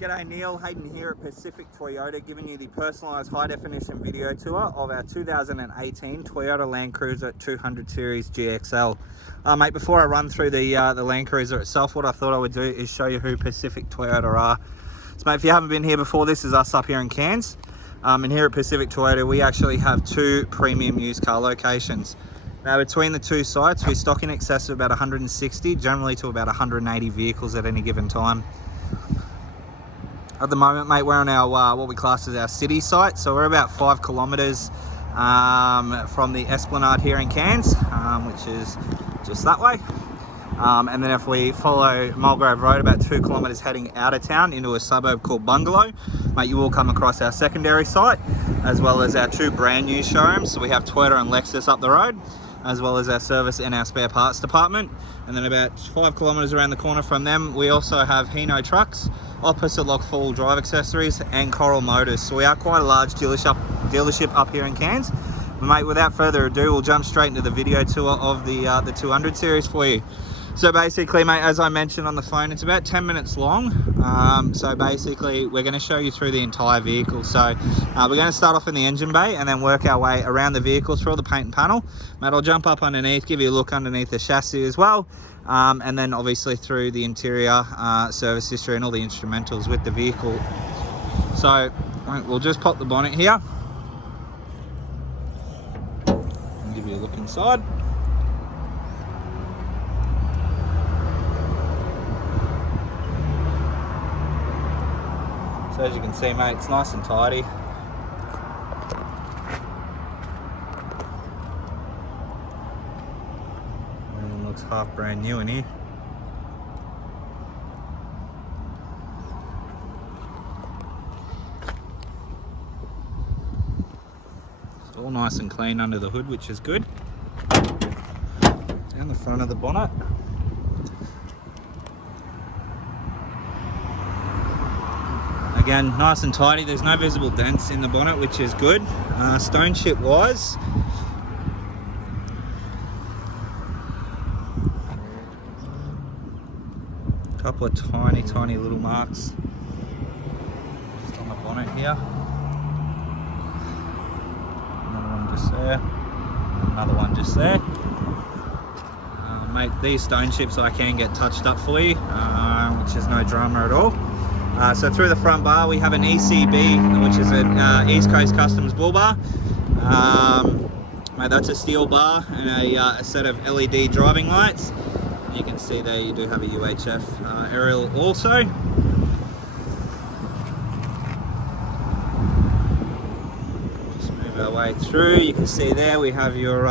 G'day Neil, Hayden here at Pacific Toyota, giving you the personalised high-definition video tour of our 2018 Toyota Landcruiser 200 Series GXL. Mate, before I run through the Landcruiser itself, what I thought I would do is show you who Pacific Toyota are. So mate, if you haven't been here before, this is us up here in Cairns. And here at Pacific Toyota, we actually have two premium used car locations. Now, between the two sites, we stock in excess of about 160, generally to about 180 vehicles at any given time. At the moment, mate, we're on our what we class as our city site, so we're about 5 kilometres from the Esplanade here in Cairns, which is just that way. And then if we follow Mulgrave Road about 2 kilometres heading out of town into a suburb called Bungalow, mate, you will come across our secondary site, as well as our two brand new showrooms. So we have Toyota and Lexus up the road, as well as our service and our spare parts department. And then about 5 kilometres around the corner from them, we also have Hino Trucks, opposite Lock Full Drive Accessories, and Coral Motors. So we are quite a large dealership up here in Cairns. Mate, without further ado, we'll jump straight into the video tour of the 200 series for you. So basically, mate, as I mentioned on the phone, it's about 10 minutes long. So basically, we're going to show you through the entire vehicle. So we're going to start off in the engine bay and then work our way around the vehicle through all the paint and panel. Mate, I'll jump up underneath, give you a look underneath the chassis as well. And then obviously through the interior, service history and all the instrumentals with the vehicle. So we'll just pop the bonnet here and give you a look inside. So as you can see, mate, it's nice and tidy. Everything looks half brand new in here. It's all nice and clean under the hood, which is good. Down the front of the bonnet. Again, nice and tidy. There's no visible dents in the bonnet, which is good. Stone chip wise, a couple of tiny little marks just on the bonnet here. Another one just there. Another one just there. Mate, these stone chips I can get touched up for you, which is no drama at all. So through the front bar we have an ECB, which is an East Coast Customs bull bar. Mate, that's a steel bar and a set of LED driving lights. And you can see there you do have a UHF aerial also. Just move our way through. You can see there we have your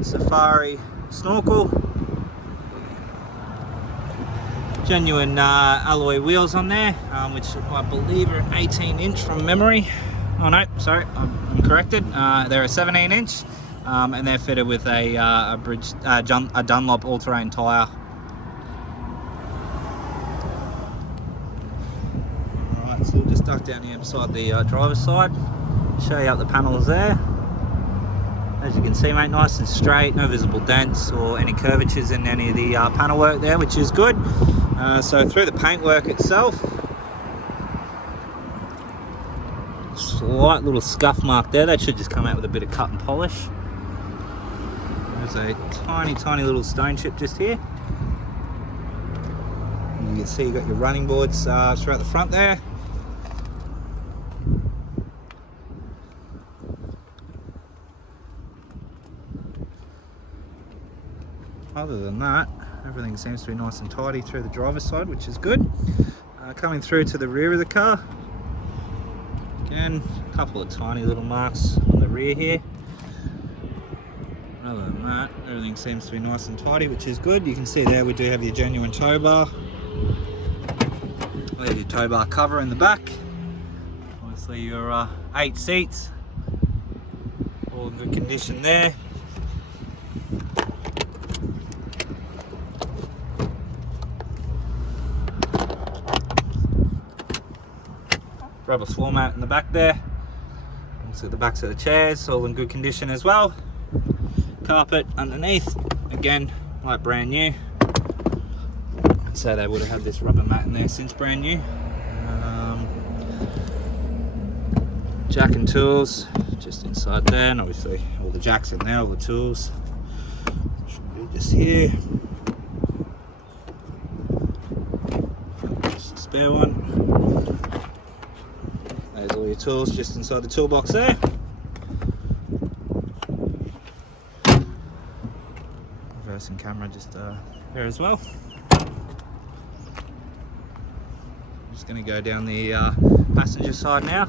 Safari snorkel. Genuine alloy wheels on there, which I believe are an 18-inch from memory. Oh no, sorry, I'm corrected. They're a 17-inch, and they're fitted with a Dunlop all-terrain tyre. Alright, so we'll just duck down here beside the driver's side, show you up the panels there. As you can see, mate, nice and straight, no visible dents or any curvatures in any of the panel work there, which is good. So through the paintwork itself, slight little scuff mark there. That should just come out with a bit of cut and polish. There's a tiny little stone chip just here. You can see you've got your running boards throughout the front there. Other than that, everything seems to be nice and tidy through the driver's side, which is good. Coming through to the rear of the car, again, a couple of tiny little marks on the rear here. Other than that, everything seems to be nice and tidy, which is good. You can see there we do have your genuine tow bar. There's your tow bar cover in the back. Obviously your 8 seats, all in good condition there. Rubber floor mat in the back there. Also the backs of the chairs, all in good condition as well. Carpet underneath, again, like brand new. I'd say they would have had this rubber mat in there since brand new. jack and tools just inside there, and obviously all the jacks in there, all the tools should be just here. Just a spare one. There's all your tools just inside the toolbox there. Reversing camera just there as well. I'm just going to go down the passenger side now.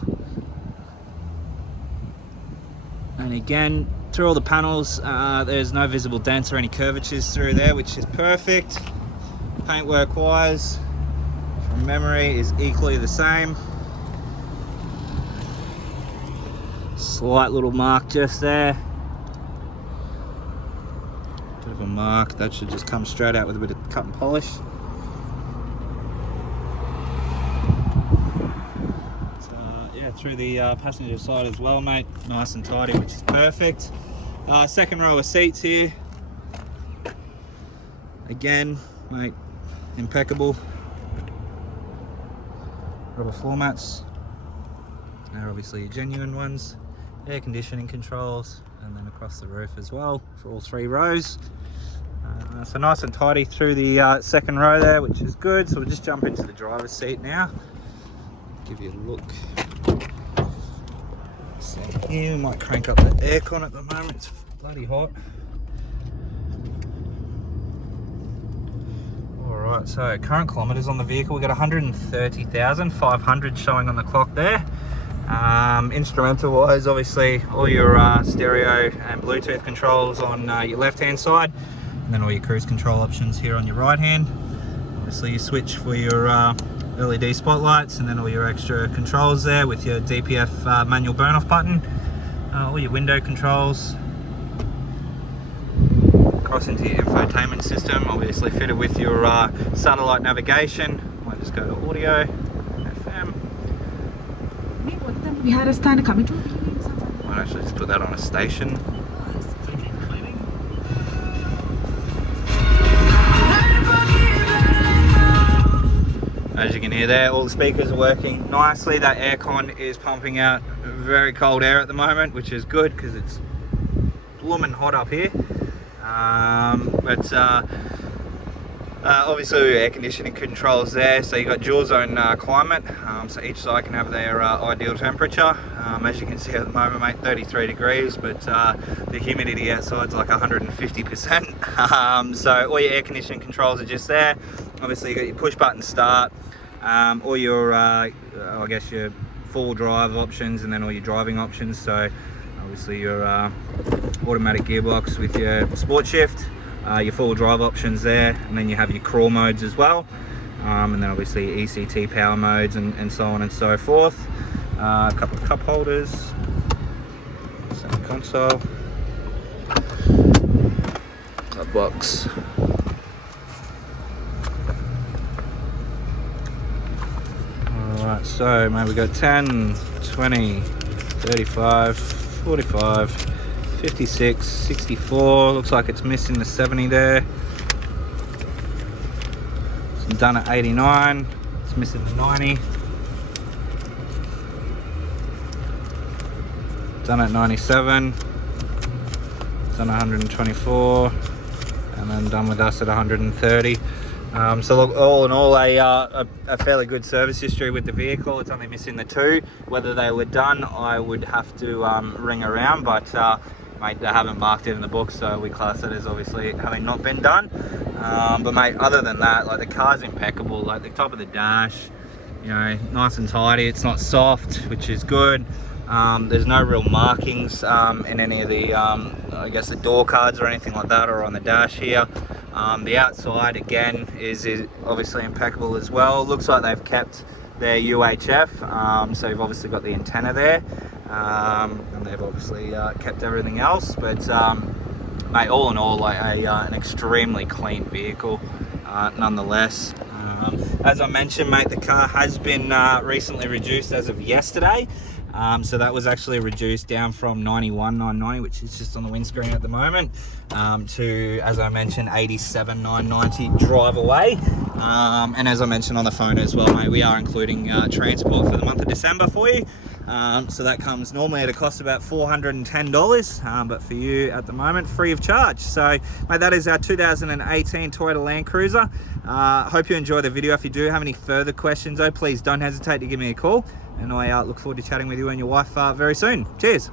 And again, through all the panels, there's no visible dents or any curvatures through there, which is perfect. Paintwork wise, from memory, is equally the same. Slight little mark just there. Bit of a mark, that should just come straight out with a bit of cut and polish. Through the passenger side as well, mate, nice and tidy, which is perfect. Second row of seats here, again, mate, impeccable. Rubber floor mats, they're obviously your genuine ones. Air conditioning controls, and then across the roof as well for all 3 rows. So nice and tidy through the second row there, which is good. So we'll just jump into the driver's seat now, give you a look. Here, we might crank up the aircon at the moment, it's bloody hot. Alright, so current kilometres on the vehicle, we've got 130,500 showing on the clock there. Instrumental wise, obviously all your stereo and Bluetooth controls on your left hand side, and then all your cruise control options here on your right hand. Obviously you switch for your LED spotlights, and then all your extra controls there with your DPF manual burn off button, all your window controls, across into your infotainment system, obviously fitted with your satellite navigation. Might just go to audio, FM. Might actually just put that on a station. As you can hear there, all the speakers are working nicely. That aircon is pumping out very cold air at the moment, which is good because it's blooming hot up here. Obviously air conditioning controls there, so you've got dual zone climate, so each side can have their ideal temperature. As you can see at the moment, mate, 33 degrees, but the humidity outside's like 150%. So all your air conditioning controls are just there. Obviously you've got your push button start, all your I guess your full drive options, and then all your driving options. So obviously your automatic gearbox with your sport shift, your full drive options there, and then you have your crawl modes as well, and then obviously your ECT power modes and so on and so forth. A couple of cup holders, center console, glove box. Alright, so maybe we got 10, 20, 35, 45, 56, 64, looks like it's missing the 70 there. It's done at 89, it's missing the 90. Done at 97, done at 124, and then done with us at 130. So look, all in all, a fairly good service history with the vehicle. It's only missing the 2. Whether they were done, I would have to ring around, but mate, they haven't marked it in the book, so we class it as obviously having not been done. But mate, other than that, like, the car's impeccable. Like the top of the dash, you know, nice and tidy. It's not soft, which is good. There's no real markings in any of the I guess the door cards or anything like that, or on the dash here. The outside again is obviously impeccable as well. Looks like they've kept their UHF, so you've obviously got the antenna there, and they've obviously kept everything else. But mate, all in all, like an extremely clean vehicle nonetheless. As I mentioned, mate, the car has been recently reduced as of yesterday. So that was actually reduced down from 91,990, which is just on the windscreen at the moment, to, as I mentioned, 87,990 drive away. And as I mentioned on the phone as well, mate, we are including transport for the month of December for you. So that comes normally at a cost of about $410, but for you at the moment, free of charge. So, mate, that is our 2018 Toyota Land Cruiser. Hope you enjoy the video. If you do have any further questions, though, please don't hesitate to give me a call. And I look forward to chatting with you and your wife very soon. Cheers.